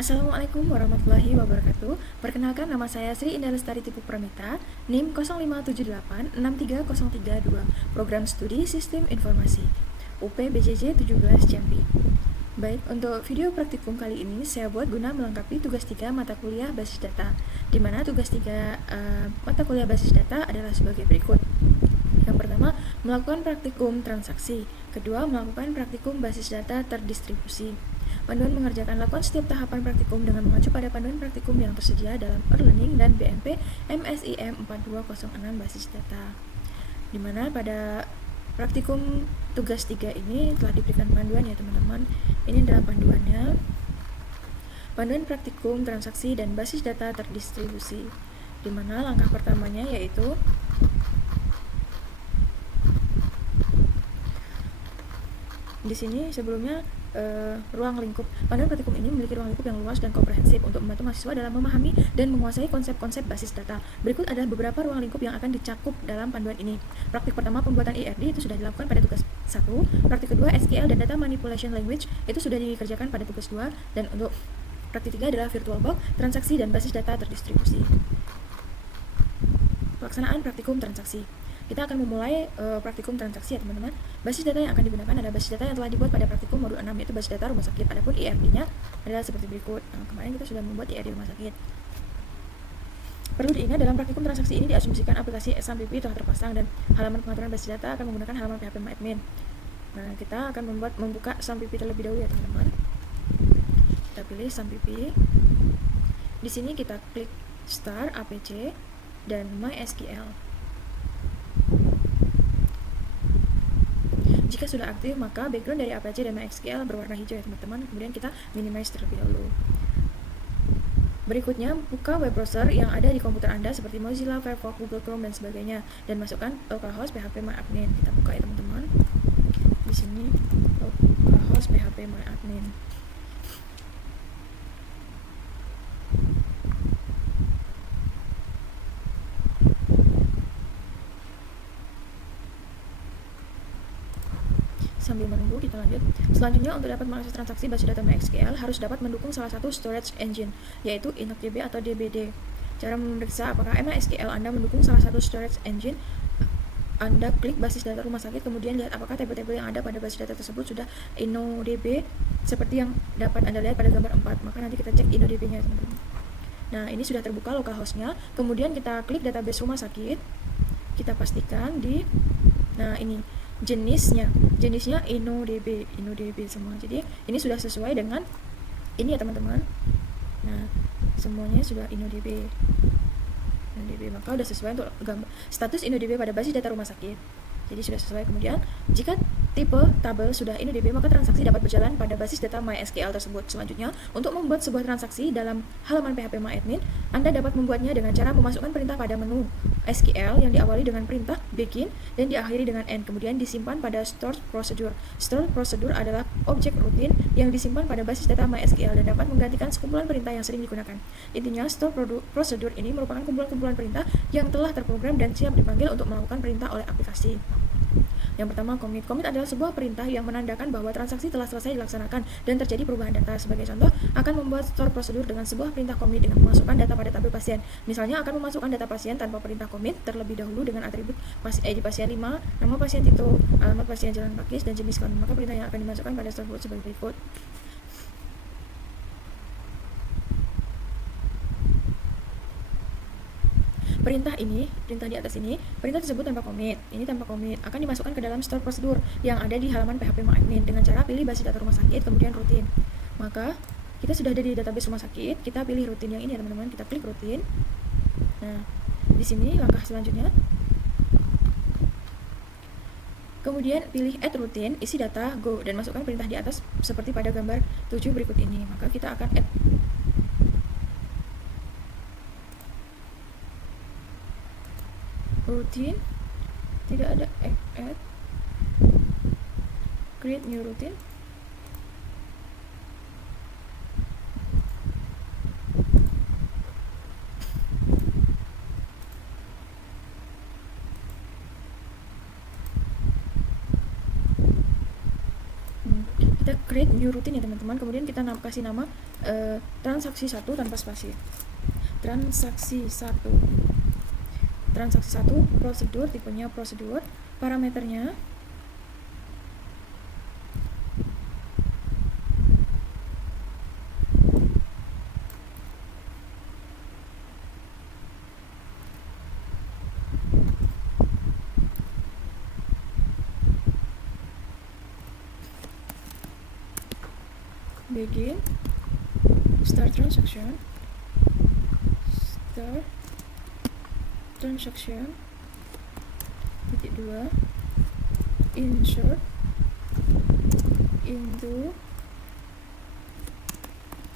Assalamualaikum warahmatullahi wabarakatuh. Perkenalkan, nama saya Sri Indah Lestari Tipu Pramita, NIM 0578-63032, Program Studi Sistem Informasi, UP BJJ 17 Jambi. Baik, untuk video praktikum kali ini saya buat guna melengkapi tugas 3 mata kuliah basis data, di mana tugas 3 mata kuliah basis data adalah sebagai berikut. Yang pertama, melakukan praktikum transaksi. Kedua, melakukan praktikum basis data terdistribusi. Panduan mengerjakan lakukan setiap tahapan praktikum dengan mengacu pada panduan praktikum yang tersedia dalam e-learning dan BMP MSIM 4206 basis data. Di mana pada praktikum tugas 3 ini telah diberikan panduan ya teman-teman. Ini adalah panduannya. Panduan praktikum transaksi dan basis data terdistribusi. Di mana langkah pertamanya yaitu di sini sebelumnya ruang lingkup. Panduan praktikum ini memiliki ruang lingkup yang luas dan komprehensif untuk membantu mahasiswa dalam memahami dan menguasai konsep-konsep basis data. Berikut adalah beberapa ruang lingkup yang akan dicakup dalam panduan ini. Praktik pertama, pembuatan IRD, itu sudah dilakukan pada tugas 1. Praktik kedua, SQL dan Data Manipulation Language, itu sudah dikerjakan pada tugas 2. Dan untuk praktik 3 adalah VirtualBox, transaksi dan basis data terdistribusi. Pelaksanaan praktikum transaksi. Kita akan memulai praktikum transaksi ya teman-teman. Basis data yang akan digunakan adalah basis data yang telah dibuat pada praktikum modul 6, yaitu basis data rumah sakit. Adapun IRD-nya adalah seperti berikut. Kemarin kita sudah membuat IRD rumah sakit. Perlu diingat, dalam praktikum transaksi ini diasumsikan aplikasi SAMPP telah terpasang dan halaman pengaturan basis data akan menggunakan halaman PHP MyAdmin. Nah, kita akan membuka SAMPP terlebih dahulu ya teman-teman. Kita pilih SAMPP. Di sini kita klik Start APC dan MySQL. Jika sudah aktif, maka background dari APC dan MySQL berwarna hijau ya teman-teman. Kemudian kita minimize terlebih dahulu. Berikutnya, buka web browser yang ada di komputer Anda seperti Mozilla, Firefox, Google Chrome, dan sebagainya, dan masukkan localhost PHP MyAdmin. Kita buka ya teman-teman. Di sini localhost PHP MyAdmin. Sambil menunggu, kita lanjut. Selanjutnya, untuk dapat mengakses transaksi basis data MySQL harus dapat mendukung salah satu storage engine, yaitu InnoDB atau DBD. Cara memeriksa apakah MySQL Anda mendukung salah satu storage engine, Anda klik basis data rumah sakit, kemudian lihat apakah tabel-tabel yang ada pada basis data tersebut sudah InnoDB seperti yang dapat Anda lihat pada gambar 4. Maka nanti kita cek InnoDB-nya teman-teman. Nah, ini sudah terbuka localhost-nya. Kemudian kita klik database rumah sakit. Kita pastikan di ini jenisnya InnoDB semua. Jadi ini sudah sesuai dengan ini ya teman-teman. Nah, semuanya sudah InnoDB, maka sudah sesuai untuk status InnoDB pada basis data rumah sakit. Jadi sudah sesuai. Kemudian jika tipe tabel sudah InnoDB, maka transaksi dapat berjalan pada basis data MySQL tersebut. Selanjutnya, untuk membuat sebuah transaksi dalam halaman PHP MyAdmin, Anda dapat membuatnya dengan cara memasukkan perintah pada menu SQL yang diawali dengan perintah begin dan diakhiri dengan end, kemudian disimpan pada stored procedure. Stored procedure adalah objek rutin yang disimpan pada basis data MySQL dan dapat menggantikan sekumpulan perintah yang sering digunakan. Intinya, stored procedure ini merupakan kumpulan-kumpulan perintah yang telah terprogram dan siap dipanggil untuk melakukan perintah oleh aplikasi. Yang pertama, commit. Commit adalah sebuah perintah yang menandakan bahwa transaksi telah selesai dilaksanakan dan terjadi perubahan data. Sebagai contoh, akan membuat store prosedur dengan sebuah perintah commit dengan memasukkan data pada tabel pasien. Misalnya, akan memasukkan data pasien tanpa perintah commit terlebih dahulu dengan atribut ID pasien 5, nama pasien itu, alamat pasien, jalan pakis, dan jenis kelamin. Maka perintah yang akan dimasukkan pada store prosedur sebagai berikut. Perintah di atas ini, perintah tersebut tanpa komit, ini tanpa komit, akan dimasukkan ke dalam store prosedur yang ada di halaman PHP MyAdmin dengan cara pilih basis data rumah sakit, kemudian rutin. Maka, kita sudah ada di database rumah sakit, kita pilih rutin yang ini ya teman-teman, kita klik rutin. Nah, di sini langkah selanjutnya, kemudian pilih add rutin, isi data, go, dan masukkan perintah di atas seperti pada gambar 7 berikut ini. Maka kita akan add routine, tidak ada add, create new routine. Kita kita create new routine ya teman-teman. Kemudian kita kasih nama transaksi 1 tanpa spasi. Transaksi 1 prosedur, tipenya prosedur, parameternya begin, start transaction, titik 2, insert into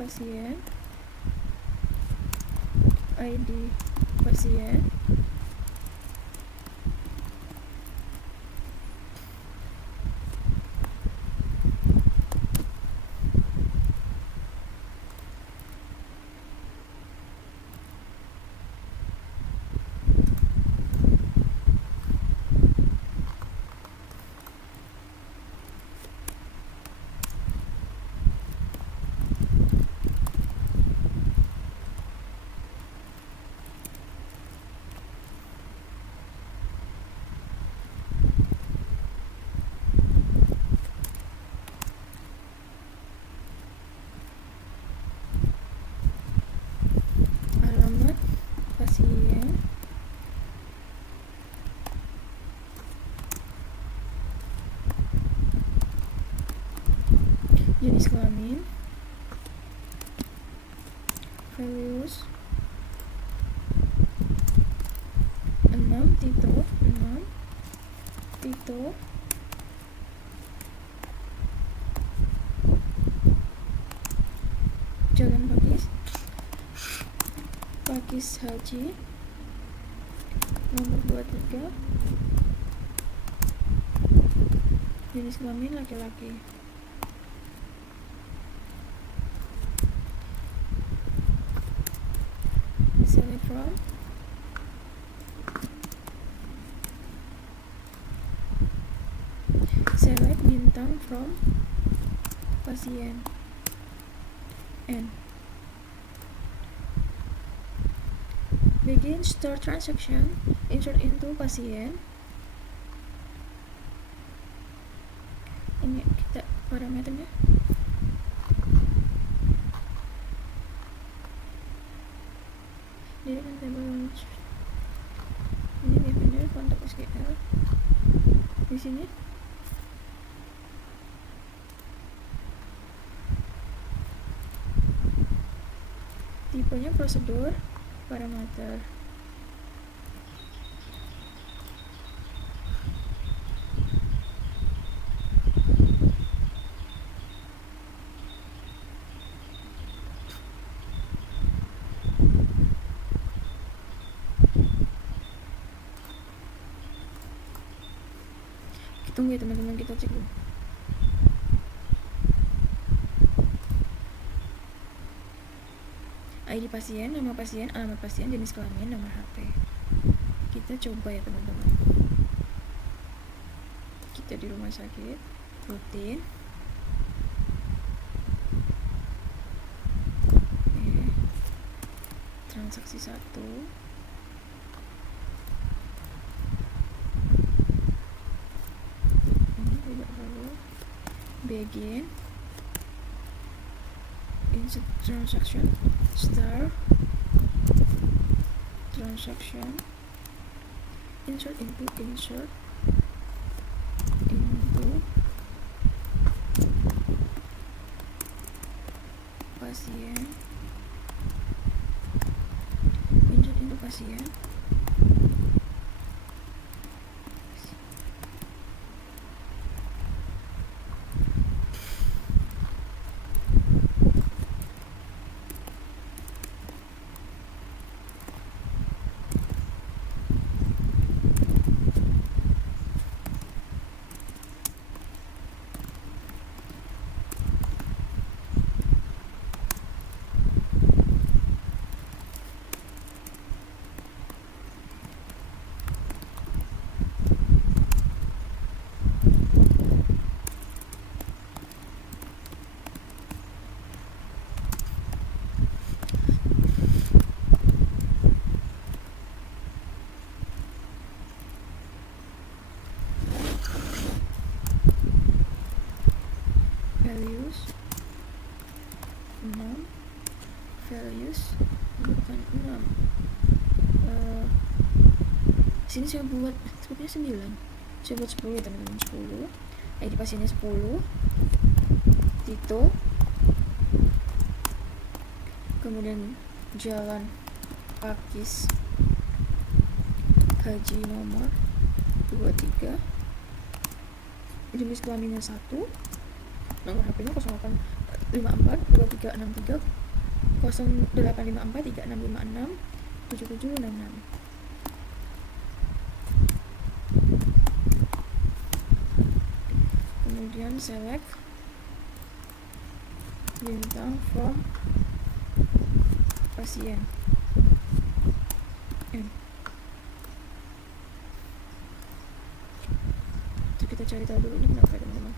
pasien, ID pasien, alamat pasien, jenis kelamin, values 6 Tito, Jalan Pakis Haji, nomor 23, jenis kelamin laki-laki. Select from, select bintang from pasien, and begin start transaction, insert into pasien. Ini kita parameternya dia kan table launch, ini definir kontak SQL di sini. Tipenya prosedur, parameter. Tunggu ya teman-teman, kita cek dulu. ID pasien, nama pasien, alamat pasien, jenis kelamin, nomor HP. Kita coba ya teman-teman. Kita di rumah sakit, rutin. Transaksi 1. Begin, insert transaction, start transaction, insert into pasien, insert into pasien. values bukan 6. Sini saya buat sepertinya 9. Saya buat 10 ya teman-teman, 10. ID pasiennya 10. Tito. Kemudian Jalan Pakis Haji nomor 23. Jenis kelaminnya 1. Nomor HP-nya 0854 2363 0854 3656 7766. Kemudian select bintang from pasien N. Jadi kita cari tahu dulu ini kenapa teman-teman.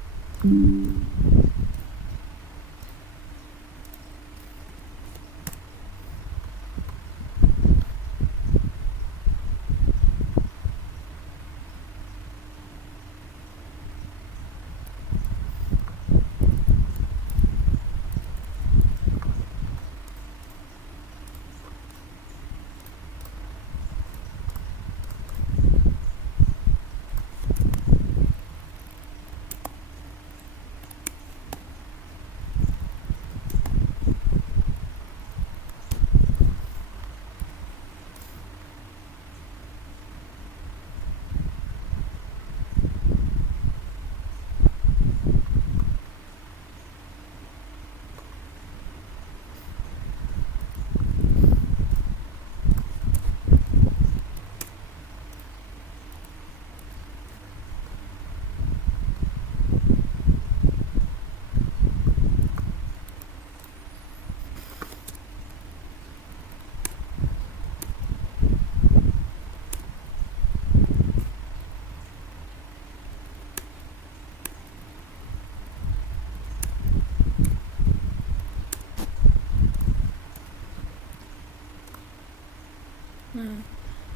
Nah,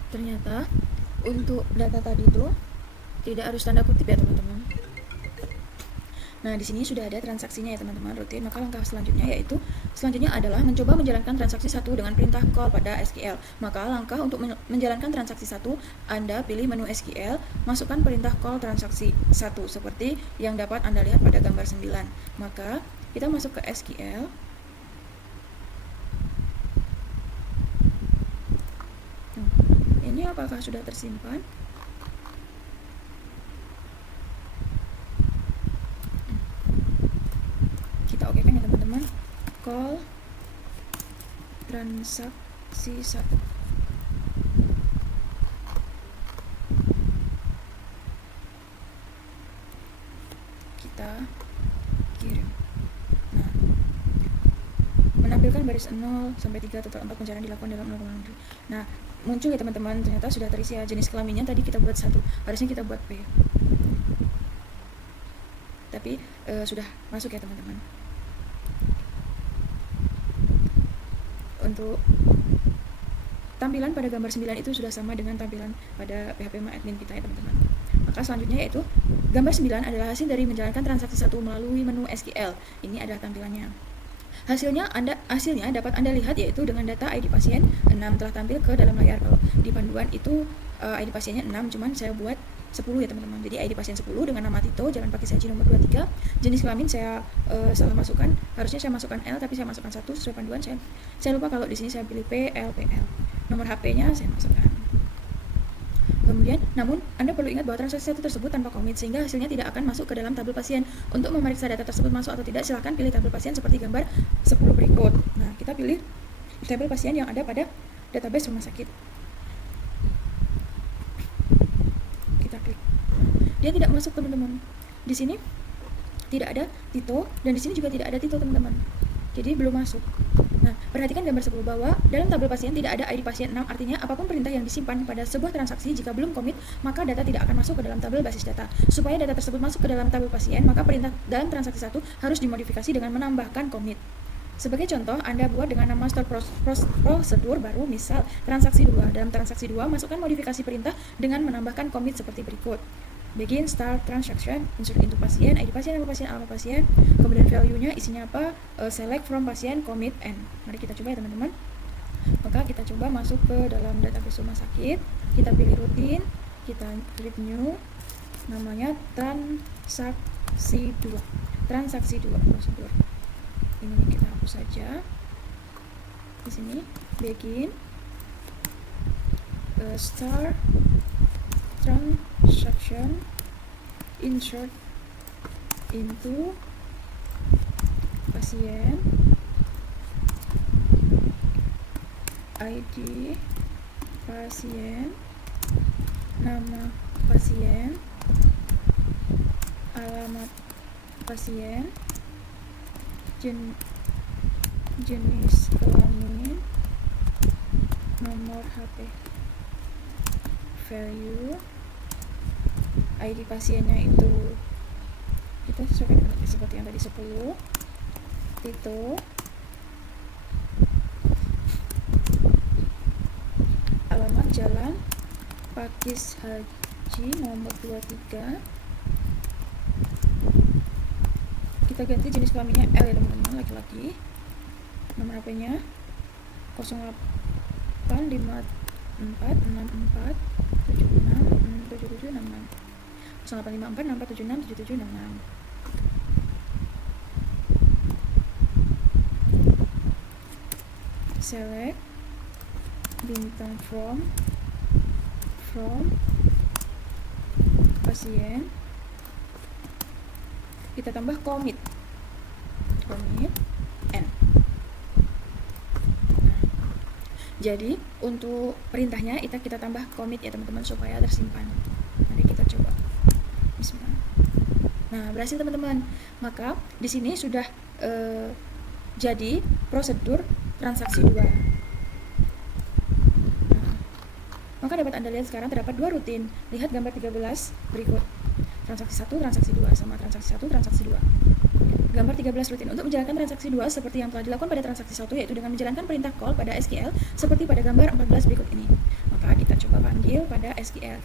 ternyata untuk data tadi itu tidak harus tanda kutip ya teman-teman. Nah, di sini sudah ada transaksinya ya teman-teman, rutin. Maka langkah selanjutnya adalah mencoba menjalankan transaksi 1 dengan perintah call pada SQL. Maka langkah untuk menjalankan transaksi 1, Anda pilih menu SQL, masukkan perintah call transaksi 1 seperti yang dapat Anda lihat pada gambar 9. Maka kita masuk ke SQL. Ini apakah sudah tersimpan? Kita oke kan ya teman-teman. Call transaksi 1. Kita kirim. Nah, menampilkan baris 0 sampai 3, total 4 pencarian dilakukan dalam 0,6. Nah, muncul ya teman-teman, ternyata sudah terisi ya. Jenis kelaminnya tadi kita buat 1, harusnya kita buat P, tapi sudah masuk ya teman-teman. Untuk tampilan pada gambar 9 itu sudah sama dengan tampilan pada PHP admin kita ya teman-teman. Maka selanjutnya yaitu gambar 9 adalah hasil dari menjalankan transaksi 1 melalui menu SQL. Ini adalah tampilannya. Hasilnya dapat Anda lihat yaitu dengan data ID pasien 6 telah tampil ke dalam layar. Kalau di panduan itu ID pasiennya 6, cuman saya buat 10 ya teman-teman. Jadi ID pasien 10 dengan nama Tito, Jalan Pakis Haji nomor 23. Jenis kelamin saya salah masukkan, harusnya saya masukkan L tapi saya masukkan 1 sesuai panduan. Saya lupa kalau di sini saya pilih PL. Nomor HP-nya saya masukkan. Kemudian, namun Anda perlu ingat bahwa transaksi 1 tersebut tanpa komit, sehingga hasilnya tidak akan masuk ke dalam tabel pasien. Untuk memeriksa data tersebut masuk atau tidak, silakan pilih tabel pasien seperti gambar 10 berikut. Nah, kita pilih tabel pasien yang ada pada database rumah sakit. Kita klik. Dia tidak masuk teman-teman. Di sini tidak ada Tito, dan di sini juga tidak ada Tito teman-teman. Jadi belum masuk. Nah, perhatikan gambar 10 bahwa dalam tabel pasien tidak ada ID pasien 6, artinya apapun perintah yang disimpan pada sebuah transaksi jika belum komit, maka data tidak akan masuk ke dalam tabel basis data. Supaya data tersebut masuk ke dalam tabel pasien, maka perintah dalam transaksi 1 harus dimodifikasi dengan menambahkan komit. Sebagai contoh, Anda buat dengan nama store prosedur baru, misal transaksi 2. Dalam transaksi 2, masukkan modifikasi perintah dengan menambahkan komit seperti berikut. begin start transaction, insert into pasien, ID pasien, nama pasien, alamat pasien, kemudian value-nya isinya apa, select from pasien, commit, end. Mari kita coba ya teman-teman. Maka kita coba masuk ke dalam database rumah sakit, kita pilih rutin, kita klik new, namanya transaksi 2 prosedur. Ini kita hapus saja. Di sini begin start transaction, insert into pasien, ID pasien, nama pasien, alamat pasien, jenis kelamin, nomor HP, value, ID pasiennya itu kita sesuaikan seperti yang tadi 10, Tito, alamat jalan Pakis Haji nomor 23, kita ganti jenis kelaminnya L ya teman-teman, laki-laki, nomor HP-nya 0854567766 select bintang from pasien, kita tambah commit end. Jadi untuk perintahnya kita tambah commit ya teman-teman supaya tersimpan. Nanti kita coba. Bismillah. Nah, berhasil teman-teman. Maka di sini sudah jadi prosedur transaksi 2. Nah, maka dapat Anda lihat sekarang terdapat 2 rutin. Lihat gambar 13 berikut. Transaksi 1, transaksi 2 sama transaksi 1, transaksi 2. Gambar 13 rutin. Untuk menjalankan transaksi 2 seperti yang telah dilakukan pada transaksi 1, yaitu dengan menjalankan perintah call pada SQL seperti pada gambar 14 berikut ini. Maka kita coba panggil pada SQL.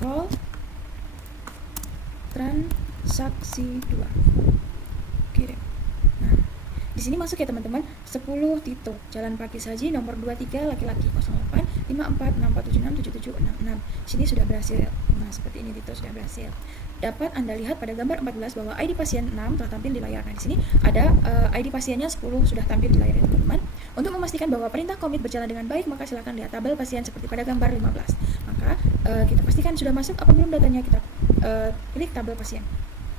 Call transaksi 2. Kirim. Nah, di sini masuk ya teman-teman, 10 Tito, Jalan Pakis Haji nomor 23, laki-laki, 085464767766. Sini sudah berhasil. Nah, seperti ini Tito sudah berhasil. Dapat Anda lihat pada gambar 14 bahwa ID pasien 6 telah tampil di layar. Nah, di sini ada ID pasiennya 10 sudah tampil di layar ya teman-teman. Untuk memastikan bahwa perintah commit berjalan dengan baik, maka silakan lihat tabel pasien seperti pada gambar 15. Maka kita pastikan sudah masuk. Apabila datanya kita klik tabel pasien.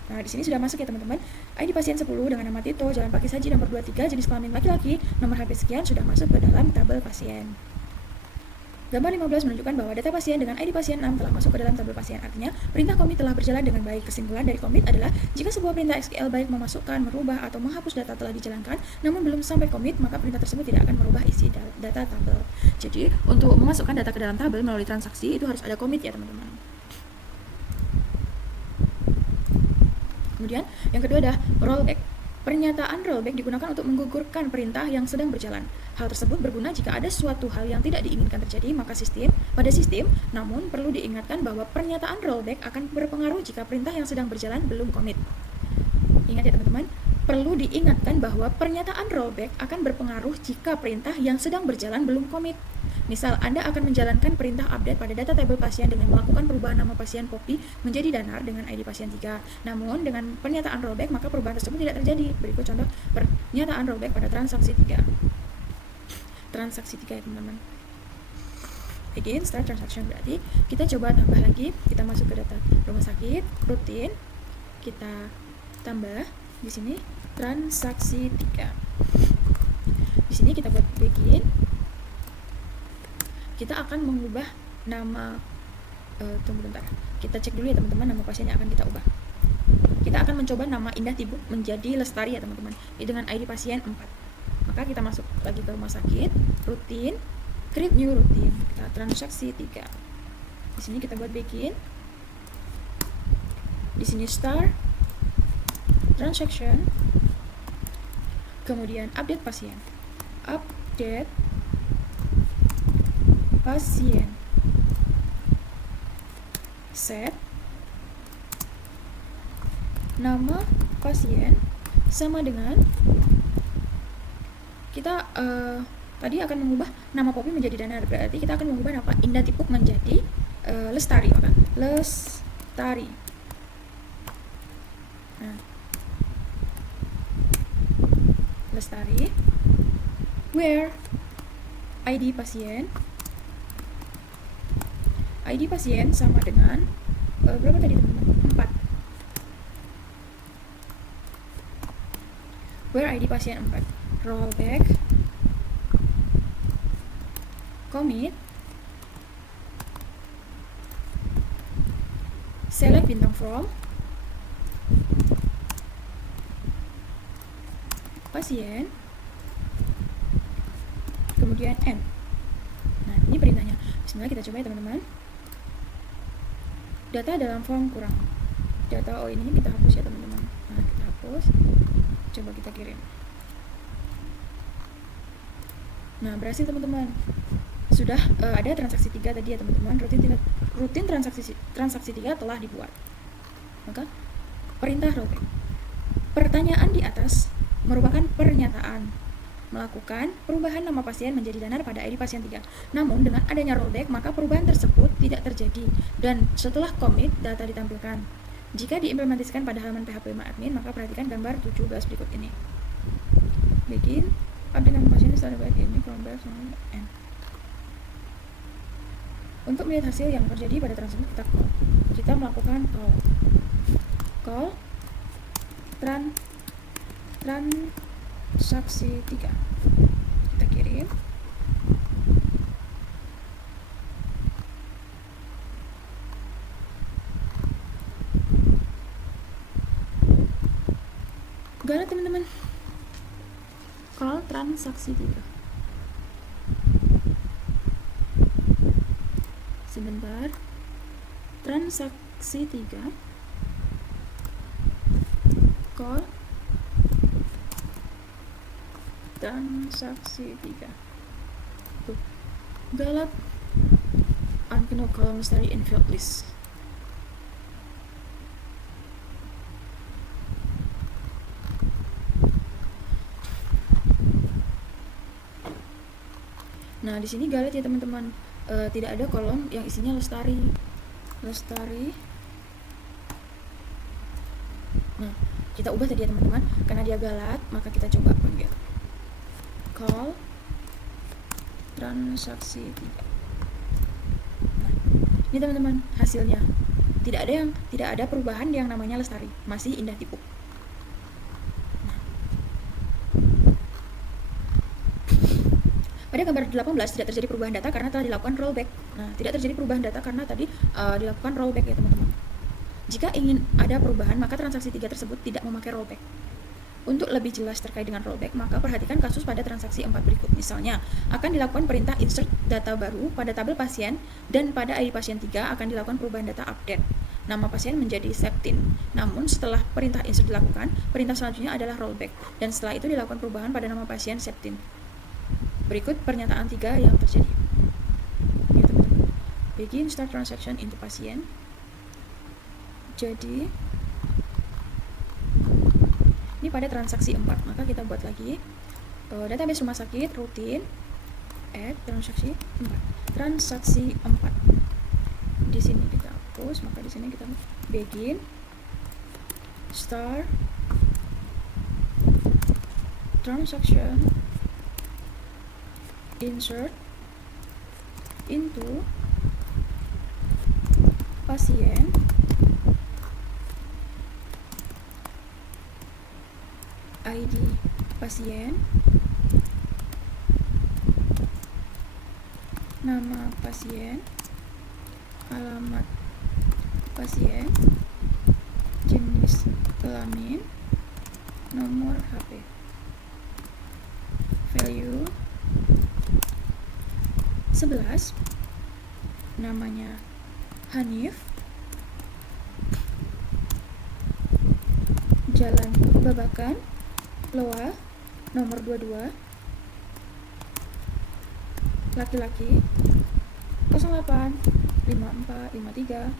Nah, di sini sudah masuk ya teman-teman. ID pasien 10 dengan nama Tito, Jalan Pakis Haji nomor 23, jenis kelamin laki-laki, nomor HP sekian sudah masuk ke dalam tabel pasien. Gambar 15 menunjukkan bahwa data pasien dengan ID pasien 6 telah masuk ke dalam tabel pasien. Artinya, perintah commit telah berjalan dengan baik. Kesimpulan dari commit adalah jika sebuah perintah SQL baik memasukkan, merubah, atau menghapus data telah dijalankan, namun belum sampai commit, maka perintah tersebut tidak akan merubah isi data tabel. Jadi, untuk memasukkan data ke dalam tabel melalui transaksi itu harus ada commit ya teman-teman. Kemudian, yang kedua adalah rollback. Pernyataan rollback digunakan untuk menggugurkan perintah yang sedang berjalan. Hal tersebut berguna jika ada suatu hal yang tidak diinginkan terjadi, maka pada sistem, namun perlu diingatkan bahwa pernyataan rollback akan berpengaruh jika perintah yang sedang berjalan belum commit. Ingat ya teman-teman, perlu diingatkan bahwa pernyataan rollback akan berpengaruh jika perintah yang sedang berjalan belum commit. Misal, Anda akan menjalankan perintah update pada data tabel pasien dengan melakukan perubahan nama pasien Poppy menjadi Danar dengan ID pasien 3. Namun, dengan pernyataan rollback, maka perubahan tersebut tidak terjadi. Berikut contoh pernyataan rollback pada transaksi 3. Transaksi 3 ya teman-teman. Again, start transaction berarti kita coba tambah lagi. Kita masuk ke data rumah sakit, rutin. Kita tambah di sini transaksi 3. Di sini kita buat begin. Kita akan mengubah nama tunggu bentar. Kita cek dulu ya teman-teman nama pasien yang akan kita ubah. Kita akan mencoba nama Indah Tibuk menjadi Lestari ya teman-teman. Dengan ID pasien 4. Maka kita masuk lagi ke rumah sakit, rutin, create new rutin. Kita transaksi 3. Di sini kita buat begin. Di sini start transaction. Kemudian update pasien. Update pasien. Set nama pasien sama dengan kita tadi akan mengubah nama Poppy menjadi Danar, berarti kita akan mengubah nama Indah Tipuk menjadi Lestari, maka Lestari. Nah, Lestari, where ID pasien sama dengan berapa tadi teman-teman? 4. Where ID pasien 4. Rollback, commit, select bintang from, pasien, kemudian end. Nah, ini perintahnya. Bismillah, kita coba ya teman-teman. Data dalam form kurang. Data ini kita hapus ya teman-teman. Nah, kita hapus. Coba kita kirim. Nah, berhasil teman-teman. Sudah ada transaksi 3 tadi ya teman-teman. Rutin transaksi 3 telah dibuat. Maka perintah rollback. Pertanyaan di atas merupakan pernyataan melakukan perubahan nama pasien menjadi Danar pada ID pasien 3. Namun dengan adanya rollback maka perubahan tersebut tidak terjadi dan setelah commit data ditampilkan. Jika diimplementasikan pada halaman PHP MyAdmin, maka perhatikan gambar 17 berikut ini. Begin update nama pasien setelah baik ini rollback end. Untuk melihat hasil yang terjadi pada transaksi kita melakukan call transaksi 3. Kita kirim. Gak teman-teman. Call transaksi 3. Sebentar. Transaksi 3. Call transaksi 3. Tuh. Galak unknown column Lestari in field list. Nah, di sini galet ya teman-teman. Tidak ada kolom yang isinya Lestari. Nah, kita ubah tadi ya teman-teman. Karena dia galat, maka kita coba panggil call transaksi 3. Nah, ini teman-teman hasilnya. Tidak ada perubahan yang namanya Lestari, masih Indah Tipuk. Pada gambar 18 tidak terjadi perubahan data karena telah dilakukan rollback. Nah, tidak terjadi perubahan data karena tadi dilakukan rollback ya teman-teman. Jika ingin ada perubahan, maka transaksi 3 tersebut tidak memakai rollback. Untuk lebih jelas terkait dengan rollback, maka perhatikan kasus pada transaksi 4 berikut. Misalnya, akan dilakukan perintah insert data baru pada tabel pasien dan pada ID pasien 3 akan dilakukan perubahan data update. Nama pasien menjadi Septin. Namun setelah perintah insert dilakukan, perintah selanjutnya adalah rollback dan setelah itu dilakukan perubahan pada nama pasien Septin. Berikut pernyataan 3 yang terjadi. Ya, teman-teman. Begin start transaction into pasien. Jadi ini pada transaksi 4, maka kita buat lagi database rumah sakit rutin add transaksi 4. Di sini kita hapus, maka di sini kita begin start transaction insert into pasien ID pasien, nama pasien, alamat pasien, jenis kelamin, nomor HP, value 11, namanya Hanif, Jalan Babakan, Loa, nomor 22, laki-laki, 08 54 53,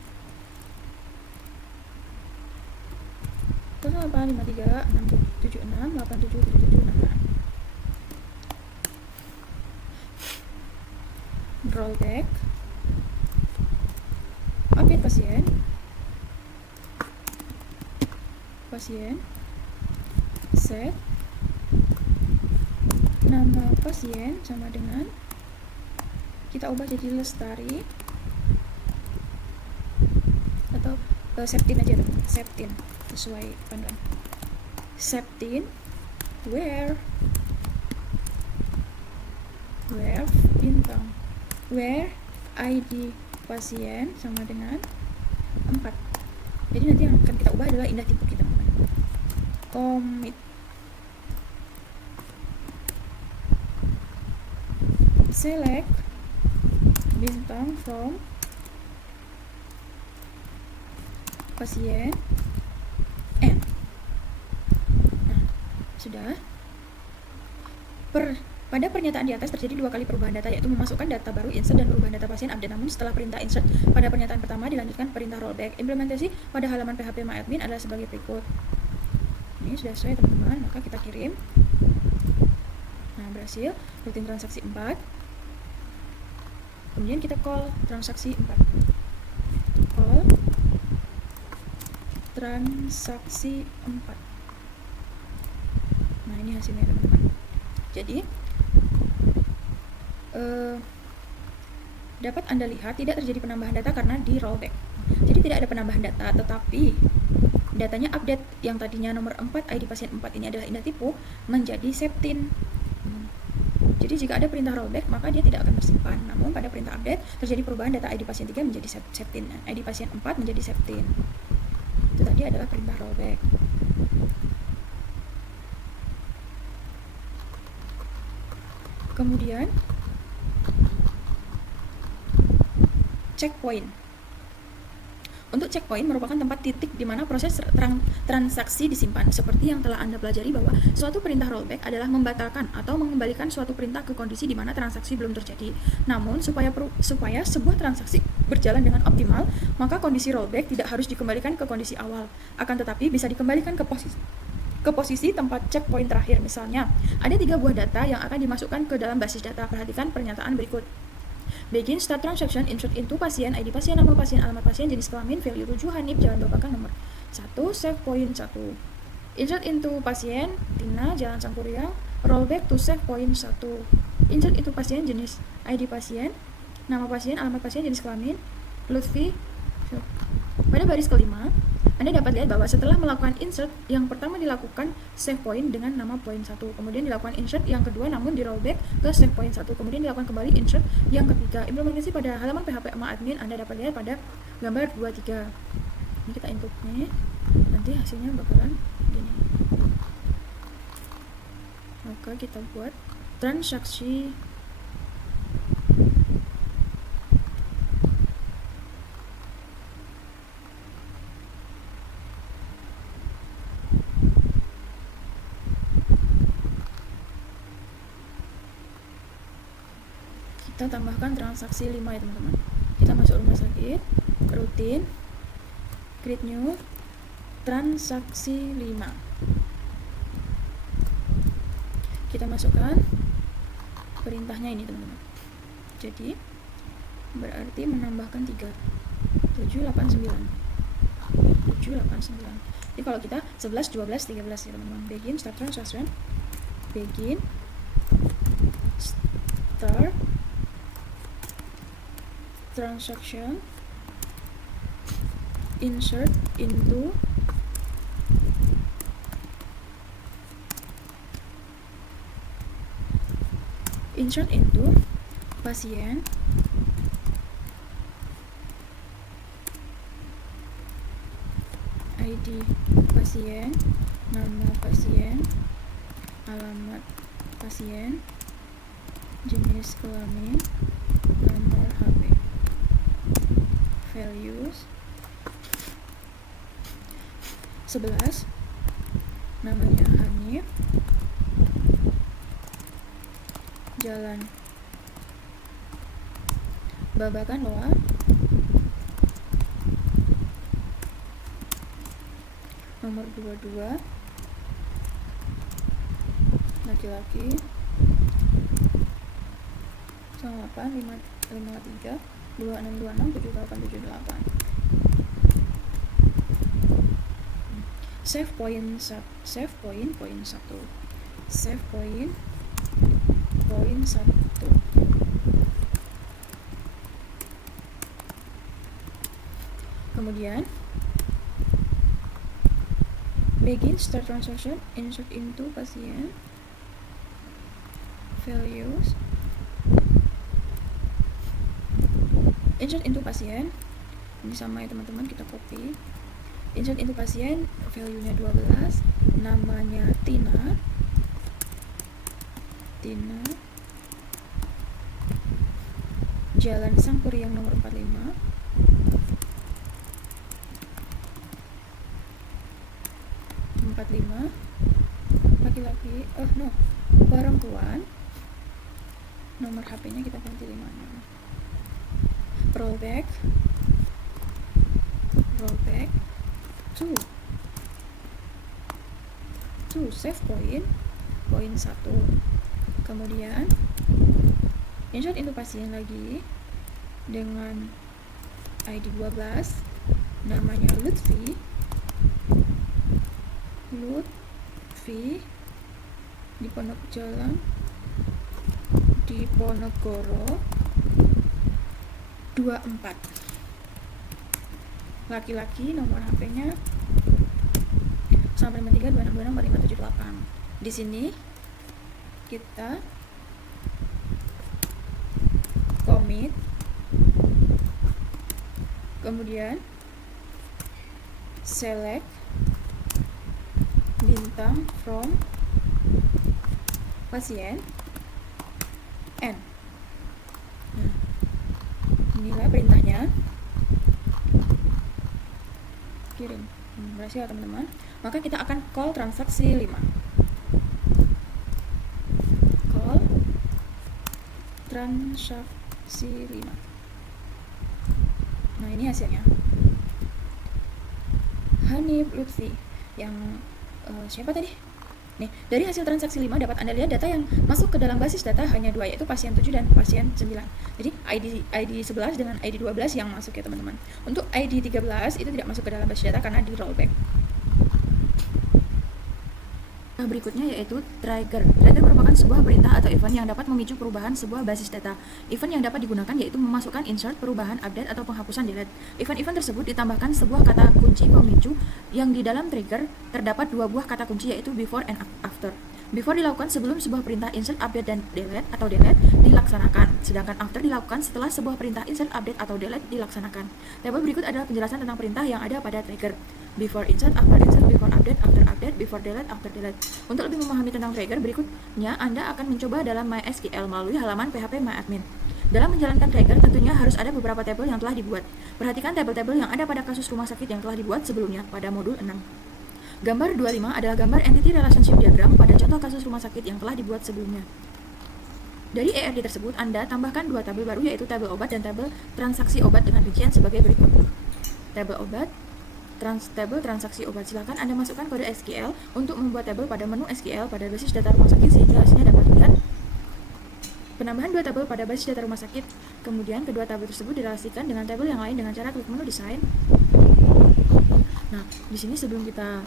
0853 6776 877766. Rollback, update pasien, set nama pasien sama dengan kita ubah jadi Lestari atau Septin aja, Septin sesuai panduan. Septin where bintang where ID pasien sama dengan 4. Jadi nanti yang akan kita ubah adalah indah tipe kita, teman-teman. Commit select bintang from pasien N. Nah, sudah. Pada pernyataan di atas terjadi 2 kali perubahan data, yaitu memasukkan data baru insert dan perubahan data pasien update. Namun setelah perintah insert pada pernyataan pertama dilanjutkan perintah rollback. Implementasi pada halaman PHP MyAdmin adalah sebagai berikut. Ini sudah selesai, teman-teman, maka kita kirim. Nah, berhasil. Rutin transaksi 4. Kemudian kita call transaksi 4. Call transaksi 4. Nah, ini hasilnya, teman-teman. Jadi dapat Anda lihat tidak terjadi penambahan data karena di rollback. Jadi tidak ada penambahan data, tetapi datanya update. Yang tadinya nomor 4, ID pasien 4 ini adalah indah tipe, menjadi Septin. Jadi jika ada perintah rollback, maka dia tidak akan tersimpan. Namun pada perintah update terjadi perubahan data ID pasien 3 menjadi Septin, ID pasien 4 menjadi Septin. Itu tadi adalah perintah rollback. Kemudian checkpoint. Untuk checkpoint merupakan tempat titik di mana proses transaksi disimpan. Seperti yang telah Anda pelajari bahwa suatu perintah rollback adalah membatalkan atau mengembalikan suatu perintah ke kondisi di mana transaksi belum terjadi. Namun supaya sebuah transaksi berjalan dengan optimal, maka kondisi rollback tidak harus dikembalikan ke kondisi awal, akan tetapi bisa dikembalikan ke posisi tempat checkpoint terakhir. Misalnya, ada 3 buah data yang akan dimasukkan ke dalam basis data. Perhatikan pernyataan berikut. Begin start transaction, insert into pasien, ID pasien, nama pasien, alamat pasien, jenis kelamin, value 7, Hanif, jalan Babakan, nomor 1, save point 1. Insert into pasien, Tina, jalan Sangkuriang, rollback to save point 1. Insert into pasien, jenis ID pasien, nama pasien, alamat pasien, jenis kelamin, Lutfi. Pada baris kelima, Anda dapat lihat bahwa setelah melakukan insert, yang pertama dilakukan save point dengan nama point 1, kemudian dilakukan insert yang kedua namun di rollback ke save point 1, kemudian dilakukan kembali insert yang ketiga. Implementasi pada halaman PHP MyAdmin Anda dapat lihat pada gambar 23. Ini kita inputnya, nanti hasilnya bakalan gini. Maka kita buat transaksi kita tambahkan transaksi 5 ya, teman-teman. Kita masuk rumah sakit, rutin, create new, transaksi 5. Kita masukkan perintahnya ini, teman-teman. Jadi berarti menambahkan 3, 789. Jadi kalau kita 11, 12, 13 ya, teman-teman. Begin start transaction, begin start transaction, insert into pasien, ID pasien, nama pasien, alamat pasien, jenis kelamin, nomor HP, values 11, namanya Hanif, jalan Babakan Loa, nomor 22 laki-laki 08 553 2626 7878. Save point 1. Save point 1. Save point 1. Kemudian begin start transaction, insert into pasien values, insert into pasien. Ini sama ya teman-teman, kita copy. Insert into pasien, value-nya 12, namanya Tina, Jalan Sangkuriang nomor 45, laki-laki, perempuan, nomor HP-nya kita ganti 5. Rollback to save point 1. Kemudian insert into pasien lagi dengan ID 12, namanya Lutfi di Pondok Jalan di Ponegoro 24. Laki-laki, nomor HP-nya 95326264578. Di sini kita commit, kemudian select bintang from pasien N. Nah, inilah perintahnya, kirim. Berhasil ya teman-teman. Maka kita akan call transaksi 5. Call transaksi 5. Nah, ini hasilnya. Hanif Lutfi yang siapa tadi? Nih, dari hasil transaksi 5 dapat Anda lihat data yang masuk ke dalam basis data hanya 2, yaitu pasien 7 dan pasien 9. Jadi ID 11 dengan ID 12 yang masuk ya teman-teman. Untuk ID 13 itu tidak masuk ke dalam basis data karena di rollback. Nah, berikutnya yaitu trigger. Trigger merupakan sebuah perintah atau event yang dapat memicu perubahan sebuah basis data. Event yang dapat digunakan yaitu memasukkan insert, perubahan, update, atau penghapusan delete. Event-event tersebut ditambahkan sebuah kata kunci pemicu yang di dalam trigger terdapat 2 buah kata kunci yaitu before and after. Before dilakukan sebelum sebuah perintah insert, update, dan delete atau delete dilaksanakan, sedangkan after dilakukan setelah sebuah perintah insert, update, atau delete dilaksanakan. Tabel berikut adalah penjelasan tentang perintah yang ada pada trigger. Before insert, before update, after update, before delete, after delete. Untuk lebih memahami tentang trigger, berikutnya Anda akan mencoba dalam MySQL melalui halaman php.myadmin. Dalam menjalankan trigger, tentunya harus ada beberapa tabel yang telah dibuat. Perhatikan tabel-tabel yang ada pada kasus rumah sakit yang telah dibuat sebelumnya pada modul 6. Gambar 25 adalah gambar entity relationship diagram pada contoh kasus rumah sakit yang telah dibuat sebelumnya. Dari ERD tersebut, Anda tambahkan 2 tabel baru yaitu tabel obat dan tabel transaksi obat dengan rincian sebagai berikut. Tabel obat, tabel transaksi obat. Silakan Anda masukkan kode SQL untuk membuat tabel pada menu SQL pada basis data rumah sakit sehingga hasilnya dapat dilihat. Penambahan 2 tabel pada basis data rumah sakit. Kemudian kedua tabel tersebut direlasikan dengan tabel yang lain dengan cara klik menu desain. Nah, di sini sebelum kita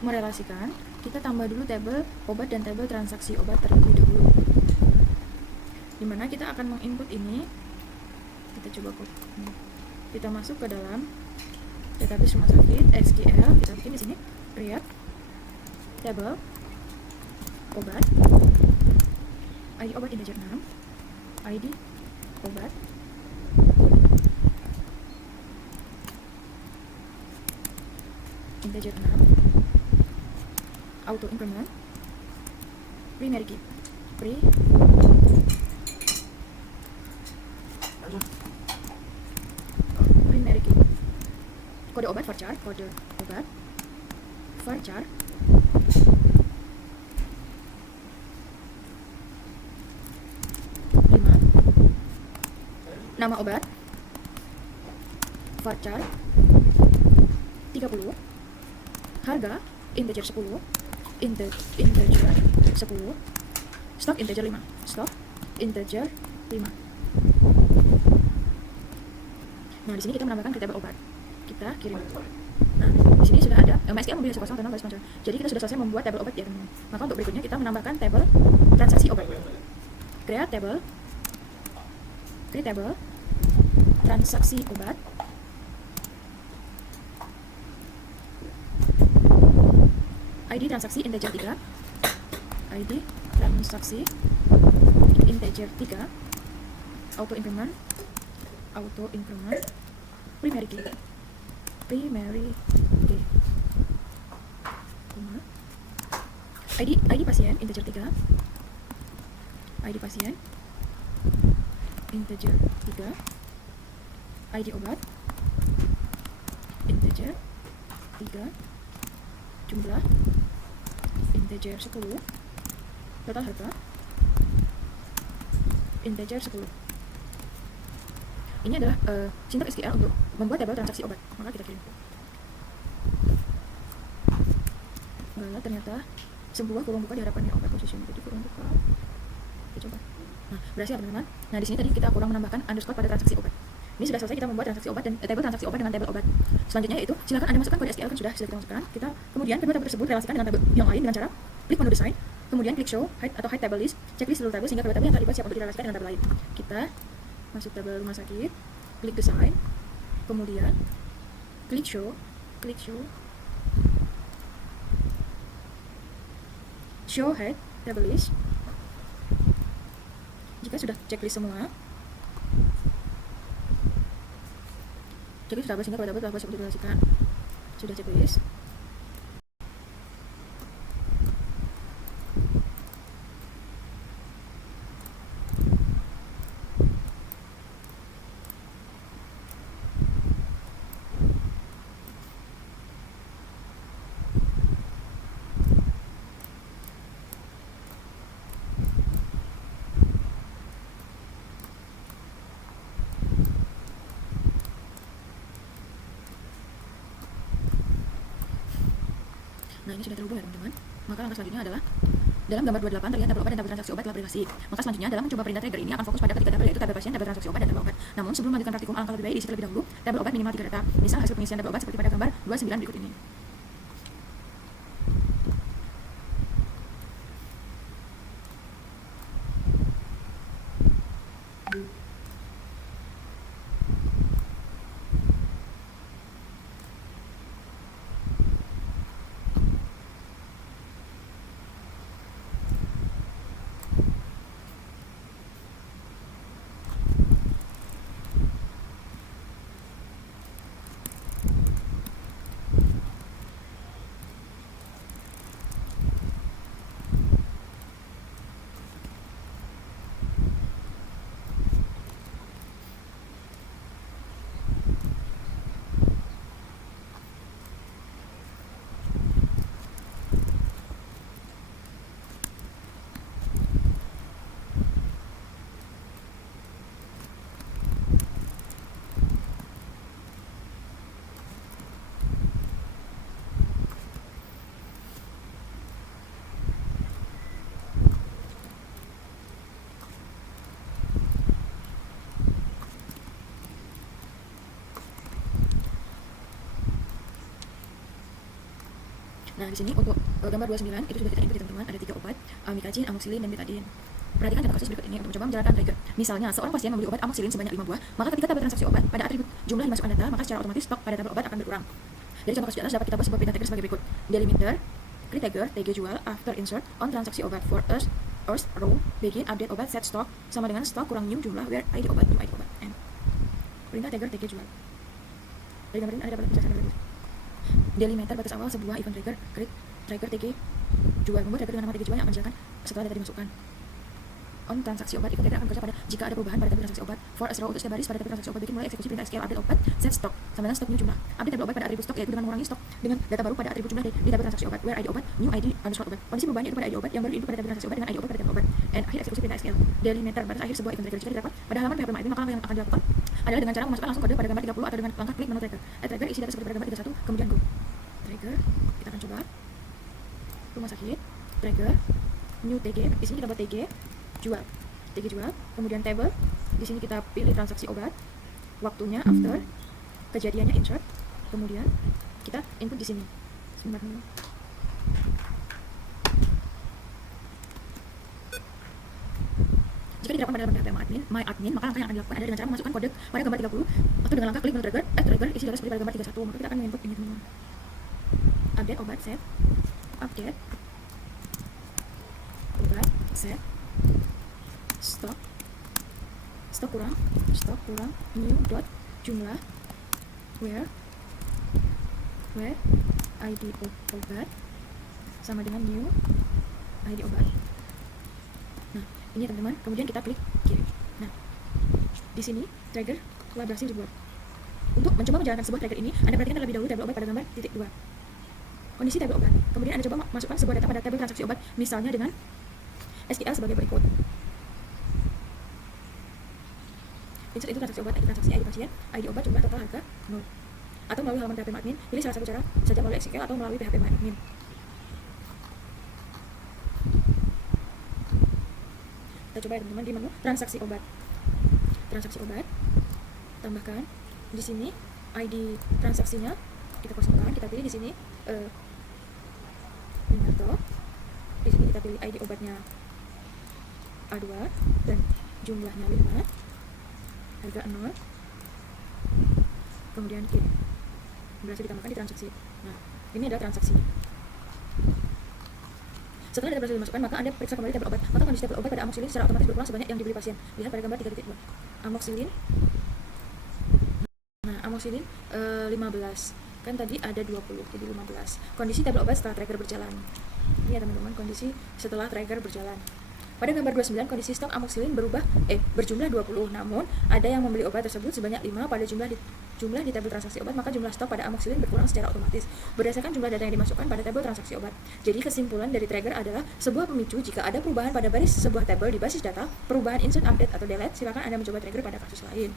merelasikan, kita tambah dulu tabel obat dan tabel transaksi obat terlebih dahulu. Dimana kita akan menginput ini. Kita coba kita masuk ke dalam database rumah sakit SQL. Kita bikin di sini create tabel obat, ID obat integer 6, ID obat, integer 6, auto increment, primary key, kode obat varchar, kode obat varchar, nama obat varchar 3, 30, harga integer 10, integer 10, stok integer 5, stok integer 5. Nah, di sini kita menambahkan create table obat. Kita kirim. Nah, di sini sudah ada MySQL mobil kosong tentang garis panjang. Jadi kita sudah selesai membuat table obat ya, teman-teman. Maka untuk berikutnya kita menambahkan table transaksi obat. Create table transaksi obat. ID transaksi integer 3. ID transaksi integer 3. Auto increment primary key. ID pasien integer 3. ID pasien integer 3. ID obat integer 3. Jumlah integer 10. Total harga integer 10. Ini adalah sintak SQL untuk membuat tabel transaksi obat. Maka kita kirim. Enggak, ternyata sebuah kurung buka diharapkan obat posisi menjadi kurung buka. Kita coba. Nah, berhasil teman-teman. Nah, di sini tadi kita kurang menambahkan underscore pada transaksi obat. Ini sudah selesai kita membuat transaksi obat dan tabel transaksi obat dengan tabel obat. Selanjutnya yaitu silakan Anda masukkan kode SQL kan sudah kita masukkan. Kita kemudian kedua tabel tersebut relasikan dengan tabel yang lain dengan cara klik menu design, kemudian klik show hide atau hide table list, checklist seluruh tabel sehingga kedua tabel yang terlibat siap untuk direlasikan dengan tabel lain. Kita masuk tabel rumah sakit, klik design, kemudian klik show hide table list. Jika sudah checklist semua, checklist tabel sehingga kedua tabel telah siap untuk direlasikan. Sudah checklist. Nah, ini sudah terhubung ya teman-teman. Maka langkah selanjutnya adalah dalam gambar 28 terlihat tabel obat dan tabel transaksi obat telah berrelasi. Maka selanjutnya dalam mencoba perintah trigger ini akan fokus pada ketiga tabel yaitu tabel pasien, tabel transaksi obat, dan tabel obat. Namun sebelum melanjutkan praktikum alangkah lebih baik diisi terlebih dahulu tabel obat minimal 3 data. Misal hasil pengisian tabel obat seperti pada gambar 29 berikut ini. Nah, di sini untuk gambar 29 itu sudah kita input teman-teman, ada 3 obat, amikacin, amoxicillin, dan betadine. Perhatikan contoh kasus berikut ini untuk mencoba menjalankan trigger. Misalnya, seorang pasien membeli obat amoxicillin sebanyak 5 buah, maka ketika tabel transaksi obat pada atribut jumlah dimasukkan data, maka secara otomatis stok pada tabel obat akan berkurang. Dari contoh kasus di atas dapat kita buat sebuah perintah trigger sebagai berikut. Delimiter, create tagger, TG jual, after insert, on transaksi obat, for us, row, begin, update obat, set stock, sama dengan stok kurang new jumlah, where ID obat, new ID obat, and perintah tagger, TG jual. Dari gambar ini ada dapat penjelasan berikut. Delimiter batas awal sebuah event trigger, create trigger TG jual, membuat trigger dengan nama TG jual yang akan dijalankan setelah data dimasukkan. On transaksi obat, event trigger akan bekerja pada jika ada perubahan pada tabel transaksi obat. For as row, untuk setiap baris pada tabel transaksi obat, bikin mulai eksekusi perintah SQL update obat, set stock, sama dengan stok new jumlah. Update tabel obat pada atribut stok yaitu dengan mengurangi stok dengan data baru pada atribut jumlah di tabel transaksi obat, where ID obat, new ID underscore obat. Kondisi perubahan yaitu pada ID obat yang baru diinput pada tabel transaksi obat dengan ID obat pada tabel obat. And akhir eksekusi perintah SQL. Delimiter batas akhir sebuah event trigger jika didapat pada halaman PHP ini, maka langkah yang akan dilakukan adalah dengan cara memasukkan langsung kode pada gambar 30 atau dengan langkah klik menu trigger. Trigger isi data seperti pada gambar 31, kemudian go. Trigger, kita akan coba. Rumah sakit, trigger, new TG, di sini kita buat TG, jual. TG jual, kemudian table, di sini kita pilih transaksi obat, waktunya after, kejadiannya insert, kemudian kita input di sini. Sebentar dulu. Jika diterapkan pada lembar PHP My Admin, maka langkah yang akan dilakukan adalah dengan cara memasukkan kode pada gambar 30 atau dengan langkah klik menu trigger, trigger isi data seperti pada gambar 31. Maka kita akan menginput ini teman-teman. Update obat set, update obat set, stok kurang new dot jumlah where ID obat sama dengan new ID obat. Nah, ini teman-teman, kemudian kita klik kirim. Nah, di sini trigger telah berhasil dibuat. Untuk mencoba menjalankan sebuah trigger ini, Anda perhatikan terlebih dahulu tabel obat pada gambar titik 2. Kondisi tabel obat. Kemudian Anda coba masukkan sebuah data pada tabel transaksi obat, misalnya dengan SQL sebagai berikut. Insert itu transaksi obat, ID transaksi, ID pasien, ID obat, jumlah total harga 0. Atau melalui halaman PHP admin, pilih salah satu cara saja melalui SQL atau melalui PHP admin. Kita coba ya teman-teman di menu transaksi obat. Transaksi obat, tambahkan di sini ID transaksinya kita kosongkan, kita pilih di sini Binato. Di sini kita pilih ID obatnya A2 dan jumlahnya 5. Harga 0, kemudian kirim. Berhasil ditambahkan di transaksi. Nah, ini adalah transaksi. Setelah data berhasil dimasukkan, maka Anda periksa kembali tabel obat. Maka kondisi tabel obat pada amoxicillin secara otomatis berkurang sebanyak yang dibeli pasien. Lihat pada gambar 3.2. Amoxicillin. Nah, amoxicillin 15. Kan tadi ada 20, jadi 15. Kondisi tabel obat setelah trigger berjalan. Ini ya teman-teman, kondisi setelah trigger berjalan. Pada gambar 29, kondisi stok amoxicillin berjumlah 20, namun ada yang membeli obat tersebut sebanyak 5 pada jumlah di tabel transaksi obat, maka jumlah stok pada amoxicillin berkurang secara otomatis berdasarkan jumlah data yang dimasukkan pada tabel transaksi obat. Jadi kesimpulan dari trigger adalah sebuah pemicu jika ada perubahan pada baris sebuah tabel di basis data, perubahan insert, update, atau delete. Silakan Anda mencoba trigger pada kasus lain.